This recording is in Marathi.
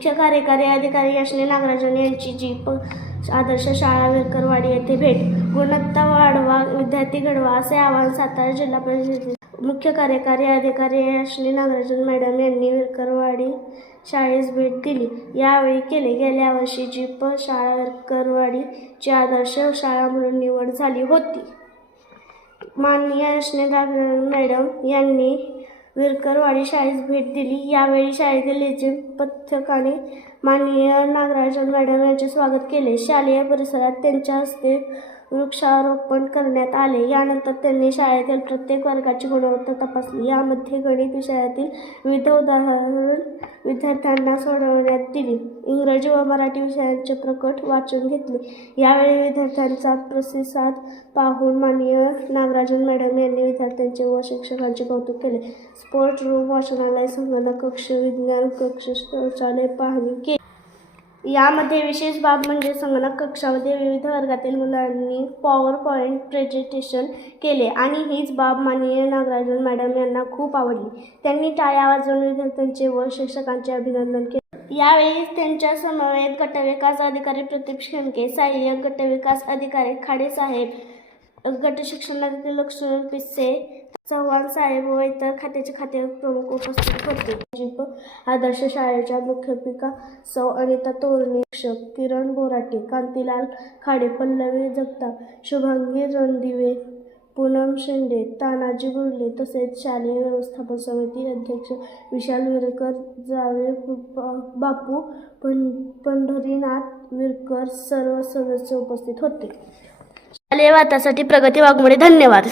मुख्य कार्यकारी अधिकारी यशने नागराजन यांची जीप आदर्श शाळा विरकरवाडी येथे भेट. गुणवत्ता वाढवा विद्यार्थी घडवा असे आवाहन सातारा जिल्हा परिषदेचे मुख्य कार्यकारी अधिकारी यशनी नागराजन मॅडम यांनी विरकरवाडी शाळेस भेट दिली. यावेळी केले गेल्या वर्षी जीप शाळा विरकरवाडीची आदर्श शाळा म्हणून निवड झाली होती. माननीय यशने नागराजन मॅडम यांनी विरकरवाडी शाळेस भेट दिली. यावेळी शाळेतील लेझिम पथकाने माननीय नागराजन मॅडम यांचे स्वागत केले. शालेय परिसरात त्यांच्या हस्ते वृक्षारोपण करण्यात आले. यानंतर त्यांनी शाळेतील प्रत्येक वर्गाची गुणवत्ता तपासली. यामध्ये गणित विषयातील विविध उदाहरण विद्यार्थ्यांना सोडवण्यात दिली. इंग्रजी व मराठी विषयांचे प्रकट वाचून घेतले. यावेळी विद्यार्थ्यांचा प्रतिसाद पाहून माननीय नागराजन मॅडम यांनी विद्यार्थ्यांचे व शिक्षकांचे कौतुक केले. स्पोर्ट रूम वाचनालय संगणक कक्ष विज्ञान कक्ष शौचालय पाहणी केली. यामध्ये विशेष बाब म्हणजे संगणक कक्षामध्ये विविध वर्गातील मुलांनी पॉवर पॉईंट प्रेझेंटेशन केले आणि हीच बाब माननीय नागराजन मॅडम यांना खूप आवडली. त्यांनी टाळ्या वाजवून विद्यार्थ्यांचे व शिक्षकांचे अभिनंदन केले. यावेळी त्यांच्या समवेत गटविकास अधिकारी प्रदीप शेणके सहाय्यक गटविकास अधिकारी खाडेसाहेब गट शिक्षणाधिकारी लक्ष्मण पिस्से चव्हाण साहेब व इतर खात्याचे खाते प्रमुख उपस्थित होते. जीप आदर्श शाळेच्या मुख्यापिका सौ अनिता तोरणे शिक्षक किरण बोराटे कांतीलाल खाडे पल्लवी जगताप शुभांगी रणदिवे पूनम शेंडे तानाजी गुरले तसेच शालेय व्यवस्थापन समिती अध्यक्ष विशाल विरकर जावे बापू पं पंढरीनाथ विरकर सर्व सदस्य उपस्थित होते. शालेय वातासाठी प्रगती वाघमोडे धन्यवाद.